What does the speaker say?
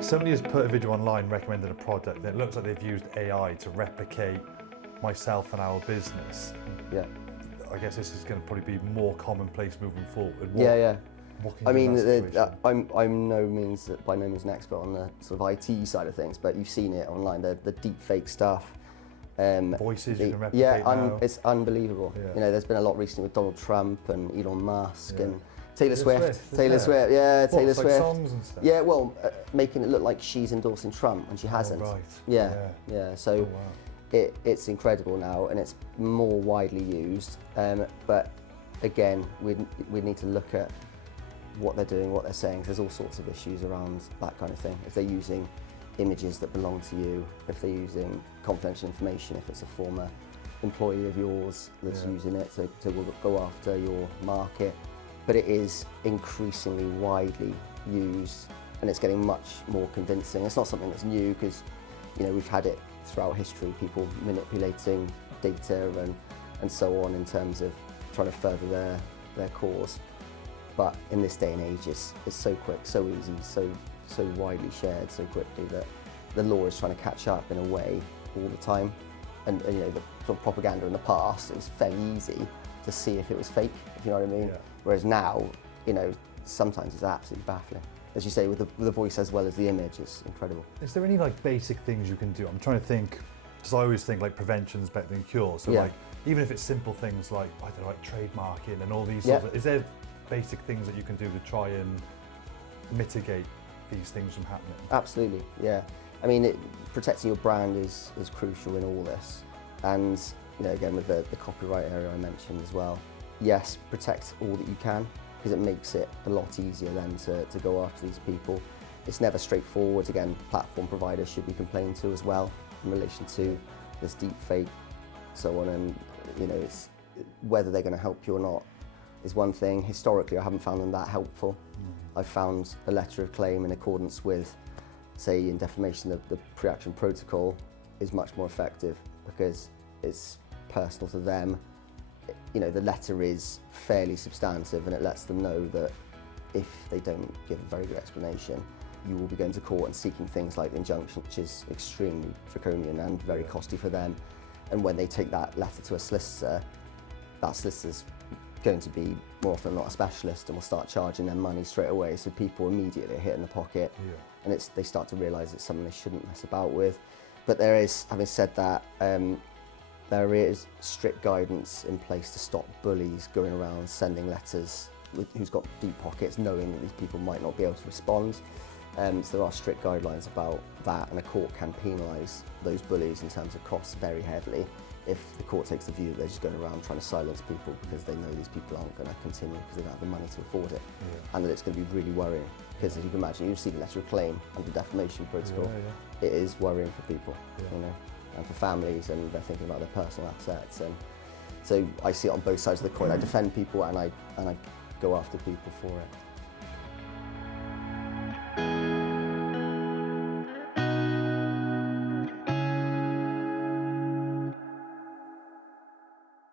Somebody has put a video online recommending a product that looks like they've used AI to replicate myself and our business. Yeah. I guess this is going to probably be more commonplace moving forward. What can I you do mean, in that situation? I'm by no means an expert on the sort of IT side of things, but you've seen it online, the deepfake stuff. Voices you can replicate now. It's unbelievable. Yeah. You know, there's been a lot recently with Donald Trump and Elon Musk and Taylor Swift, Swift. Taylor Swift, Taylor Swift. Songs and stuff? Yeah, well, making it look like she's endorsing Trump when she hasn't. Oh, right. Yeah. So wow. it's incredible now, and it's more widely used. But again, we need to look at what they're doing, what they're saying. There's all sorts of issues around that kind of thing. If they're using images that belong to you, if they're using confidential information, if it's a former employee of yours that's using it to go after your market. But it is increasingly widely used, and it's getting much more convincing. It's not something that's new, because we've had it throughout history, people manipulating data and so on in terms of trying to further their cause. But in this day and age, it's so quick, so easy, so widely shared so quickly that the law is trying to catch up in a way all the time. And the sort of propaganda in the past, it was fairly easy to see if it was fake, if you know what I mean. Yeah. Whereas now, sometimes it's absolutely baffling. As you say, with the voice as well as the image, it's incredible. Is there any basic things you can do? I'm trying to think, because I always think prevention is better than cure. So even if it's simple things like, I don't know, trademarking and all these sorts of, is there basic things that you can do to try and mitigate these things from happening? Absolutely, yeah. I mean, protecting your brand is crucial in all this. And again, with the copyright area I mentioned as well, yes, protect all that you can, because it makes it a lot easier then to go after these people. It's never straightforward. Again, platform providers should be complained to as well in relation to this deepfake, so on. And it's whether they're going to help you or not is one thing. Historically, I haven't found them that helpful. I've found a letter of claim in accordance with, say, in defamation, the pre-action protocol is much more effective, because it's personal to them. The letter is fairly substantive, and it lets them know that if they don't give a very good explanation, you will be going to court and seeking things like injunction, which is extremely draconian and very costly for them. And when they take that letter to a solicitor, that solicitor's going to be more often than not a specialist, and will start charging them money straight away. So people immediately are hit in the pocket, and they start to realise it's something they shouldn't mess about with. But there is, having said that, there is strict guidance in place to stop bullies going around sending letters who's got deep pockets, knowing that these people might not be able to respond. So there are strict guidelines about that, and a court can penalise those bullies in terms of costs very heavily if the court takes the view that they're just going around trying to silence people because they know these people aren't going to continue because they don't have the money to afford it. And that it's going to be really worrying, because as you can imagine, you receive a letter of claim under the defamation protocol. It is worrying for people, and for families, and they're thinking about their personal assets. And so I see it on both sides of the coin. I defend people, and I go after people for it.